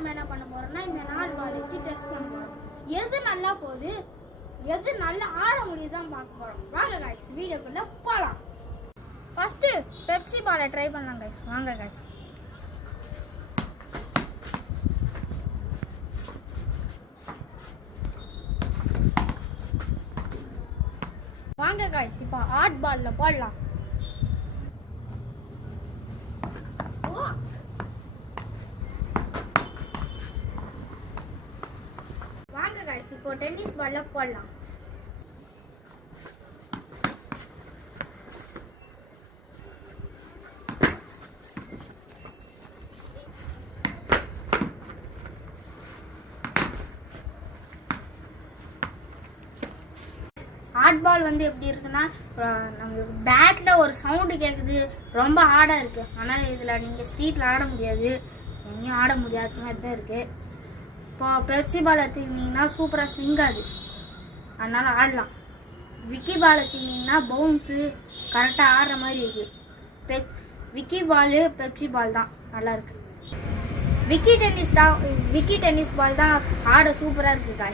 நம்ம என்ன பண்ண போறோம்னா இந்த 4 பால் வச்சு டெஸ்ட் பண்ண போறோம். எது நல்லா போகுது எது நல்லா ஆட முடியுதுதான் பார்க்க போறோம். வாங்க गाइस வீடியோக்குள்ள போலாம். ஃபர்ஸ்ட் பெப்சி பாலை ட்ரை பண்ணலாம் गाइस. வாங்க गाइस. வாங்க गाइस இப்போ ஹாட் பால்ல போடலாம். வாங்க गाइस இப்போ டென்னிஸ் பால்ல போடலாம். ஹாட் பால் வந்து எப்படி இருக்குன்னா நம்மளுக்கு பேட்ல ஒரு சவுண்டு கேட்குது, ரொம்ப ஹார்டா இருக்கு. ஆனால் இதில் நீங்கள் ஸ்ட்ரீட்ல ஆட முடியாது, எங்கேயும் ஆட முடியாத மாதிரி தான் இருக்கு. இப்போ பெப்சி பால் எடுத்துக்கிட்டிங்கன்னா சூப்பராக ஸ்விங்காது, அதனால ஆடலாம். விக்கி பால் எடுத்துக்கிட்டிங்கன்னா பவுன்ஸு கரெக்டாக ஆடுற மாதிரி இருக்கு. விக்கி பால் பெப்சி பால் தான் நல்லா இருக்கு. விக்கி டென்னிஸ் பால் தான் ஆட சூப்பராக இருக்கு गाइस.